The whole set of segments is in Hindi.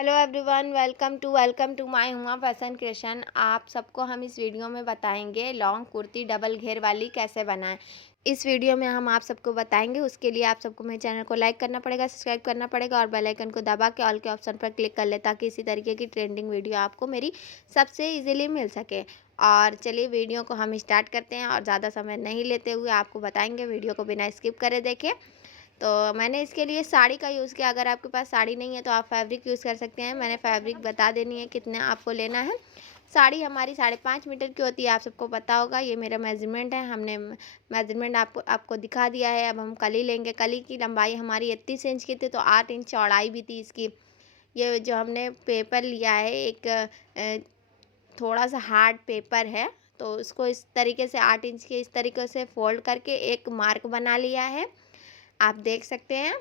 Hello everyone, welcome to my Huma fashion creation. आप सबको हम इस वीडियो में बताएंगे लॉन्ग कुर्ती डबल घेर वाली कैसे बनाएं। इस वीडियो में हम आप सबको बताएंगे। उसके लिए आप सबको मेरे चैनल को लाइक करना पड़ेगा, सब्सक्राइब करना पड़ेगा और बेल आइकन को दबा के ऑल के ऑप्शन पर क्लिक कर ले, ताकि इसी तरीके की ट्रेंडिंग वीडियो आपको मेरी सबसे ईजिली मिल सके। और चलिए वीडियो को हम स्टार्ट करते हैं और ज़्यादा समय नहीं लेते हुए आपको बताएंगे। वीडियो को बिना स्किप करे देखिए। तो मैंने इसके लिए साड़ी का यूज़ किया। अगर आपके पास साड़ी नहीं है तो आप फैब्रिक यूज़ कर सकते हैं। मैंने फैब्रिक बता देनी है कितने आपको लेना है। साड़ी हमारी 5.5 मीटर की होती है, आप सबको पता होगा। ये मेरा मेजरमेंट है, हमने मेजरमेंट आपको दिखा दिया है। अब हम कली लेंगे। कली की लंबाई हमारी 31 इंच की थी, तो 8 इंच चौड़ाई भी थी इसकी। ये जो हमने पेपर लिया है, एक थोड़ा सा हार्ड पेपर है, तो उसको इस तरीके से 8 इंच के इस तरीके से फोल्ड करके एक मार्क बना लिया है, आप देख सकते हैं।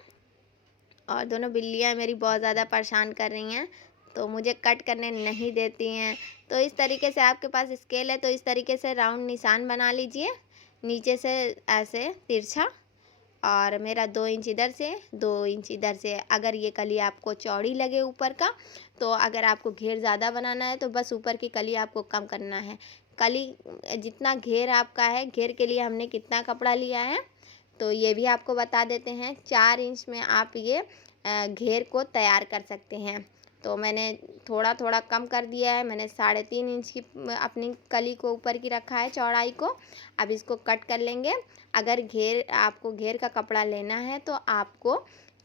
और दोनों बिल्लियाँ मेरी बहुत ज़्यादा परेशान कर रही हैं, तो मुझे कट करने नहीं देती हैं। तो इस तरीके से आपके पास स्केल है, तो इस तरीके से राउंड निशान बना लीजिए, नीचे से ऐसे तिरछा। और मेरा 2 इंच इधर से, 2 इंच इधर से। अगर ये कली आपको चौड़ी लगे ऊपर का, तो अगर आपको घेर ज़्यादा बनाना है तो बस ऊपर की कली आपको कम करना है। कली जितना घेर आपका है, घेर के लिए हमने कितना कपड़ा लिया है तो ये भी आपको बता देते हैं। 4 इंच में आप ये घेर को तैयार कर सकते हैं। तो मैंने थोड़ा थोड़ा कम कर दिया है। मैंने 3.5 इंच की अपनी कली को ऊपर की रखा है चौड़ाई को। अब इसको कट कर लेंगे। अगर आपको घेर का कपड़ा लेना है तो आपको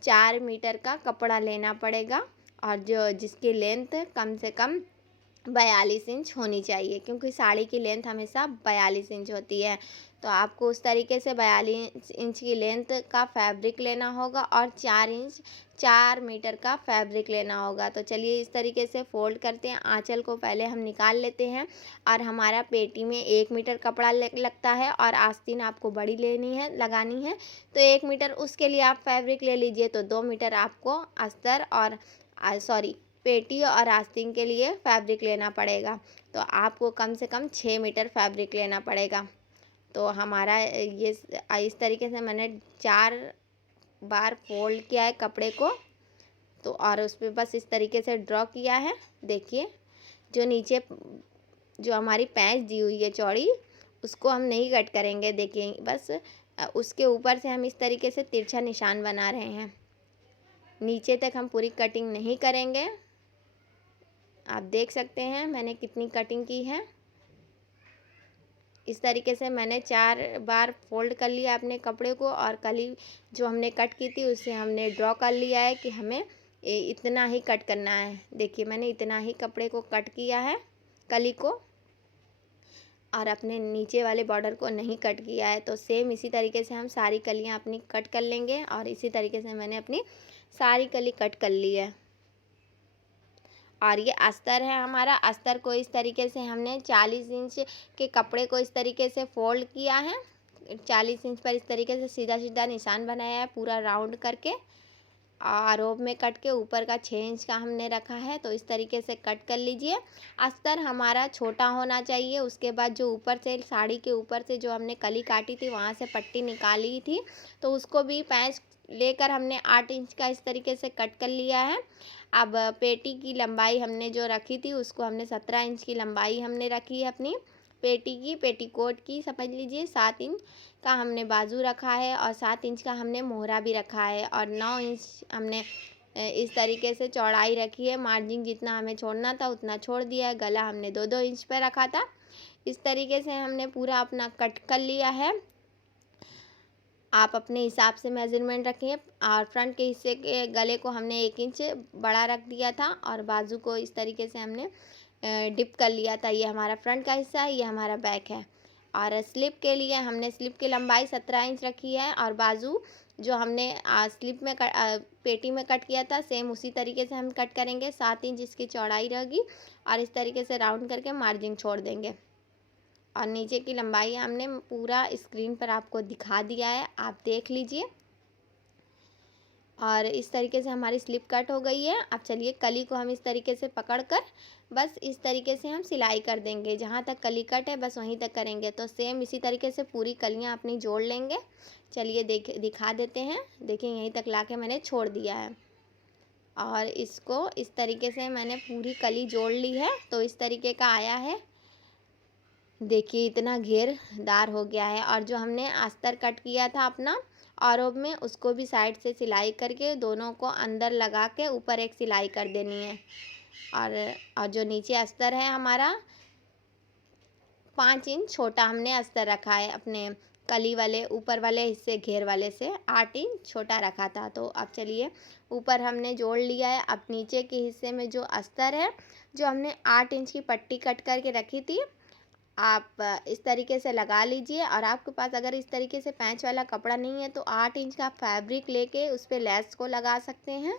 4 मीटर का कपड़ा लेना पड़ेगा, और जिसकी लेंथ कम से कम 42 इंच होनी चाहिए, क्योंकि साड़ी की लेंथ हमेशा 42 इंच होती है। तो आपको उस तरीके से 42 इंच की लेंथ का फैब्रिक लेना होगा और 4 मीटर का फैब्रिक लेना होगा। तो चलिए इस तरीके से फ़ोल्ड करते हैं। आंचल को पहले हम निकाल लेते हैं। और हमारा पेटी में 1 मीटर कपड़ा लगता है, और आस्तीन आपको बड़ी लगानी है। तो 1 मीटर उसके लिए आप फैब्रिक ले लीजिए, तो 2 मीटर आपको अस्तर और पेटी और आस्तीन के लिए फैब्रिक लेना पड़ेगा। तो आपको कम से कम 6 मीटर फैब्रिक लेना पड़ेगा। तो हमारा ये इस तरीके से मैंने 4 बार फोल्ड किया है कपड़े को। तो और उस पर बस इस तरीके से ड्रॉ किया है। देखिए, जो नीचे जो हमारी पैंच दी हुई है चौड़ी, उसको हम नहीं कट करेंगे। देखिए बस उसके ऊपर से हम इस तरीके से तिरछा निशान बना रहे हैं। नीचे तक हम पूरी कटिंग नहीं करेंगे। आप देख सकते हैं मैंने कितनी कटिंग की है। इस तरीके से मैंने 4 बार फोल्ड कर लिया अपने कपड़े को, और कली जो हमने कट की थी उसे हमने ड्रॉ कर लिया है कि हमें इतना ही कट करना है। देखिए मैंने इतना ही कपड़े को कट किया है, कली को, और अपने नीचे वाले बॉर्डर को नहीं कट किया है। तो सेम इसी तरीके से हम सारी कलियां अपनी कट कर लेंगे, और इसी तरीके से मैंने अपनी सारी कली कट कर ली है। और ये अस्तर है हमारा। अस्तर को इस तरीके से हमने 40 इंच के कपड़े को इस तरीके से फोल्ड किया है। 40 इंच पर इस तरीके से सीधा सीधा निशान बनाया है, पूरा राउंड करके। आरोप में कट के ऊपर का 6 इंच का हमने रखा है, तो इस तरीके से कट कर लीजिए। अस्तर हमारा छोटा होना चाहिए। उसके बाद जो ऊपर से साड़ी के ऊपर से जो हमने कली काटी थी, वहाँ से पट्टी निकाली थी, तो उसको भी पैंच लेकर हमने 8 इंच का इस तरीके से कट कर लिया है। अब पेटी की लंबाई हमने जो रखी थी, उसको हमने 17 इंच की लंबाई हमने रखी है अपनी पेटी की, पेटीकोट की समझ लीजिए। 7 इंच का हमने बाजू रखा है, और 7 इंच का हमने मोहरा भी रखा है, और 9 इंच हमने इस तरीके से चौड़ाई रखी है। मार्जिन जितना हमें छोड़ना था उतना छोड़ दिया है। गला हमने 2-2 इंच पे रखा था। इस तरीके से हमने पूरा अपना कट कर लिया है। आप अपने हिसाब से मेजरमेंट रखिए। और फ्रंट के हिस्से के गले को हमने 1 इंच बड़ा रख दिया था, और बाजू को इस तरीके से हमने डिप कर लिया था। ये हमारा फ्रंट का हिस्सा है, ये हमारा बैक है। और स्लिप के लिए हमने स्लिप की लंबाई 17 इंच रखी है, और बाजू जो हमने स्लिप में पेटी में कट किया था, सेम उसी तरीके से हम कट करेंगे। 7 इंच इसकी चौड़ाई रहेगी, और इस तरीके से राउंड करके मार्जिन छोड़ देंगे। और नीचे की लंबाई हमने पूरा स्क्रीन पर आपको दिखा दिया है, आप देख लीजिए। और इस तरीके से हमारी स्लिप कट हो गई है। अब चलिए कली को हम इस तरीके से पकड़कर बस इस तरीके से हम सिलाई कर देंगे। जहाँ तक कली कट है बस वहीं तक करेंगे। तो सेम इसी तरीके से पूरी कलियाँ अपनी जोड़ लेंगे। चलिए दिखा देते हैं। देखिए यहीं तक लाके मैंने छोड़ दिया है। और इसको इस तरीके से मैंने पूरी कली जोड़ ली है। तो इस तरीके का आया है, देखिए इतना घेरदार हो गया है। और जो हमने अस्तर कट किया था अपना औरब में, उसको भी साइड से सिलाई करके दोनों को अंदर लगा के ऊपर एक सिलाई कर देनी है। और जो नीचे अस्तर है हमारा 5 इंच छोटा हमने अस्तर रखा है, अपने कली वाले ऊपर वाले हिस्से घेर वाले से 8 इंच छोटा रखा था। तो अब चलिए ऊपर हमने जोड़ लिया है। अब नीचे के हिस्से में जो अस्तर है, जो हमने 8 इंच की पट्टी कट करके रखी थी, आप इस तरीके से लगा लीजिए। और आपके पास अगर इस तरीके से पैंच वाला कपड़ा नहीं है तो 8 इंच का फैब्रिक लेके उस पर लेस को लगा सकते हैं।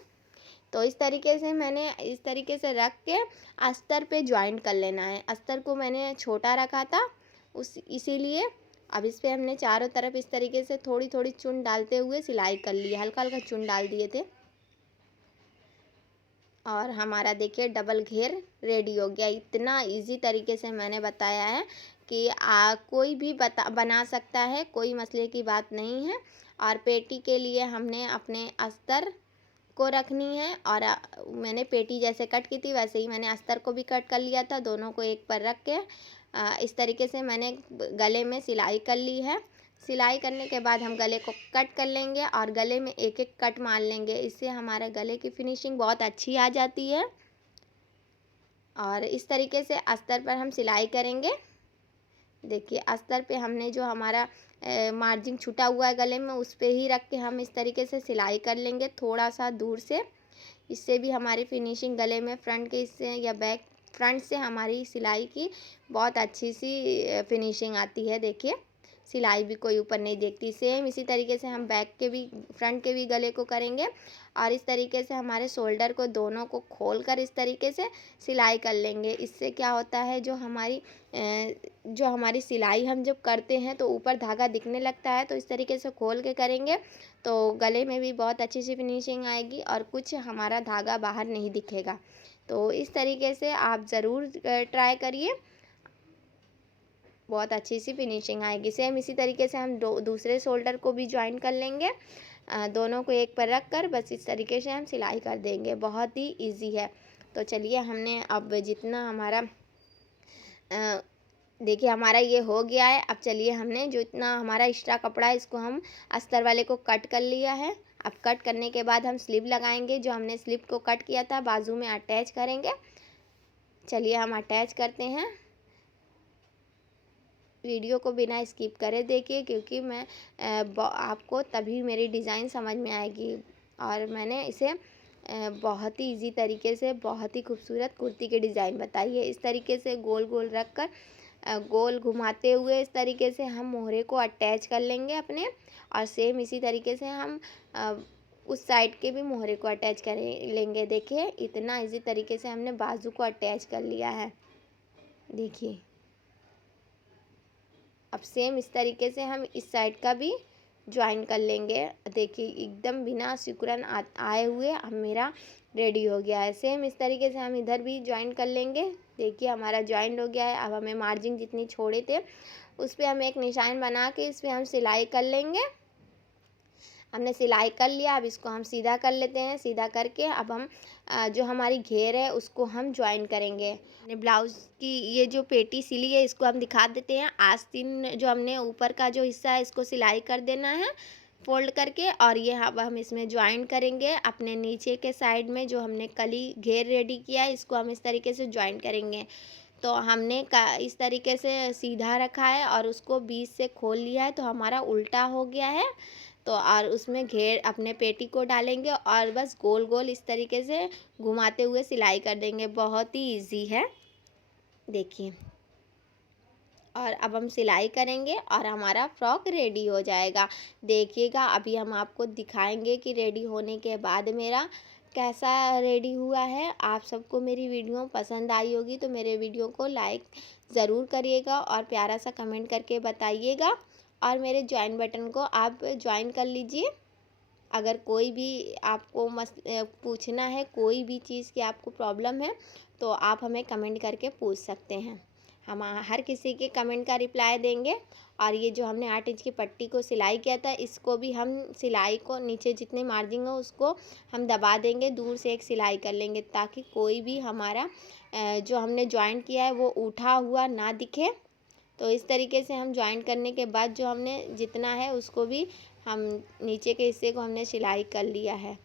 तो इस तरीके से मैंने इस तरीके से रख के अस्तर पे ज्वाइन कर लेना है। अस्तर को मैंने छोटा रखा था इसीलिए अब इस पे हमने चारों तरफ इस तरीके से थोड़ी थोड़ी चुन डालते हुए सिलाई कर ली, हल्का हल्का चुन डाल दिए थे। और हमारा देखिए डबल घेर रेडी हो गया। इतना इजी तरीके से मैंने बताया है कि कोई भी बना सकता है, कोई मसले की बात नहीं है। और पेटी के लिए हमने अपने अस्तर को रखनी है। और मैंने पेटी जैसे कट की थी वैसे ही मैंने अस्तर को भी कट कर लिया था, दोनों को एक पर रख के इस तरीके से मैंने गले में सिलाई कर ली है। सिलाई करने के बाद हम गले को कट कर लेंगे और गले में एक एक कट मार लेंगे, इससे हमारे गले की फिनिशिंग बहुत अच्छी आ जाती है। और इस तरीके से अस्तर पर हम सिलाई करेंगे। देखिए अस्तर पे हमने जो हमारा मार्जिन छूटा हुआ है गले में, उस पे ही रख के हम इस तरीके से सिलाई कर लेंगे थोड़ा सा दूर से। इससे भी हमारी फिनिशिंग गले में फ्रंट के हिस्से या बैक फ्रंट से हमारी सिलाई की बहुत अच्छी सी फिनिशिंग आती है। देखिए सिलाई भी कोई ऊपर नहीं देखती। सेम इसी तरीके से हम बैक के भी फ्रंट के भी गले को करेंगे। और इस तरीके से हमारे शोल्डर को दोनों को खोल कर इस तरीके से सिलाई कर लेंगे। इससे क्या होता है, जो हमारी सिलाई हम जब करते हैं तो ऊपर धागा दिखने लगता है। तो इस तरीके से खोल के करेंगे तो गले में भी बहुत अच्छी सी फिनिशिंग आएगी और कुछ हमारा धागा बाहर नहीं दिखेगा। तो इस तरीके से आप ज़रूर ट्राई करिए, बहुत अच्छी सी फिनिशिंग आएगी। सेम इसी तरीके से हम दूसरे शोल्डर को भी ज्वाइन कर लेंगे। दोनों को एक पर रख कर बस इस तरीके से हम सिलाई कर देंगे, बहुत ही इजी है। तो चलिए हमने अब जितना हमारा देखिए हमारा ये हो गया है। अब चलिए हमने जो इतना हमारा एक्स्ट्रा कपड़ा है इसको हम अस्तर वाले को कट कर लिया है। अब कट करने के बाद हम स्लीव लगाएंगे, जो हमने स्लीव को कट किया था बाजू में अटैच करेंगे। चलिए हम अटैच करते हैं। वीडियो को बिना स्किप करे देखिए, क्योंकि मैं आपको तभी मेरी डिज़ाइन समझ में आएगी। और मैंने इसे बहुत ही इजी तरीके से बहुत ही खूबसूरत कुर्ती की डिज़ाइन बताई है। इस तरीके से गोल गोल रख कर गोल घुमाते हुए इस तरीके से हम मोहरे को अटैच कर लेंगे अपने। और सेम इसी तरीके से हम उस साइड के भी मोहरे को अटैच कर लेंगे। देखिए इतना इजी तरीके से हमने बाजू को अटैच कर लिया है। देखिए अब सेम इस तरीके से हम इस साइड का भी ज्वाइन कर लेंगे। देखिए एकदम बिना सिकुड़न आए हुए अब मेरा रेडी हो गया है। सेम इस तरीके से हम इधर भी ज्वाइन कर लेंगे। देखिए हमारा ज्वाइन हो गया है। अब हमें मार्जिन जितनी छोड़े थे उस पर हम एक निशान बना के इस पर हम सिलाई कर लेंगे। हमने सिलाई कर लिया, अब इसको हम सीधा कर लेते हैं। सीधा करके अब हम जो हमारी घेर है उसको हम ज्वाइन करेंगे। हमने ब्लाउज़ की ये जो पेटी सिली है इसको हम दिखा देते हैं। आस्तीन जो हमने ऊपर का जो हिस्सा है इसको सिलाई कर देना है फोल्ड करके। और ये अब हम इसमें ज्वाइन करेंगे। अपने नीचे के साइड में जो हमने कली घेर रेडी किया है इसको हम इस तरीके से ज्वाइन करेंगे। तो हमने इस तरीके से सीधा रखा है और उसको बीच से खोल लिया है तो हमारा उल्टा हो गया है। तो और उसमें घेर अपने पेटी को डालेंगे और बस गोल गोल इस तरीके से घुमाते हुए सिलाई कर देंगे। बहुत ही इजी है देखिए। और अब हम सिलाई करेंगे और हमारा फ्रॉक रेडी हो जाएगा। देखिएगा अभी हम आपको दिखाएंगे कि रेडी होने के बाद मेरा कैसा रेडी हुआ है। आप सबको मेरी वीडियो पसंद आई होगी तो मेरे वीडियो को लाइक ज़रूर करिएगा और प्यारा सा कमेंट करके बताइएगा। और मेरे ज्वाइन बटन को आप ज्वाइन कर लीजिए। अगर कोई भी आपको पूछना है, कोई भी चीज़ की आपको प्रॉब्लम है तो आप हमें कमेंट करके पूछ सकते हैं। हम हर किसी के कमेंट का रिप्लाई देंगे। और ये जो हमने 8 इंच की पट्टी को सिलाई किया था, इसको भी हम सिलाई को नीचे जितने मार्जिन हो उसको हम दबा देंगे, दूर से एक सिलाई कर लेंगे ताकि कोई भी हमारा जो हमने जॉइंट किया है वो उठा हुआ ना दिखे। तो इस तरीके से हम जॉइंट करने के बाद जो हमने जितना है उसको भी हम नीचे के हिस्से को हमने सिलाई कर लिया है।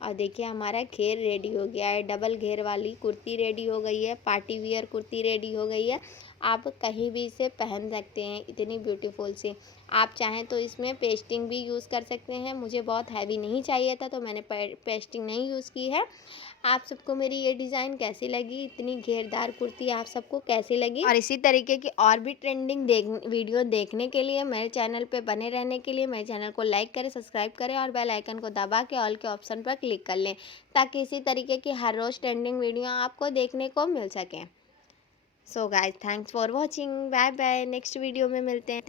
और देखिए हमारा घेर रेडी हो गया है, डबल घेर वाली कुर्ती रेडी हो गई है, पार्टी वियर कुर्ती रेडी हो गई है। आप कहीं भी इसे पहन सकते हैं, इतनी ब्यूटीफुल सी। आप चाहें तो इसमें पेस्टिंग भी यूज़ कर सकते हैं। मुझे बहुत हैवी नहीं चाहिए था तो मैंने पेस्टिंग नहीं यूज़ की है। आप सबको मेरी ये डिज़ाइन कैसी लगी, इतनी घेरदार कुर्ती आप सबको कैसी लगी? और इसी तरीके की और भी ट्रेंडिंग वीडियो देखने के लिए मेरे चैनल पे बने रहने के लिए मेरे चैनल को लाइक करें, सब्सक्राइब करें और बेल आइकन को दबा के ऑल के ऑप्शन पर क्लिक कर लें ताकि इसी तरीके की हर रोज़ ट्रेंडिंग वीडियो आपको देखने को मिल सकें। So guys, thanks for watching. Bye bye, next video में मिलते हैं।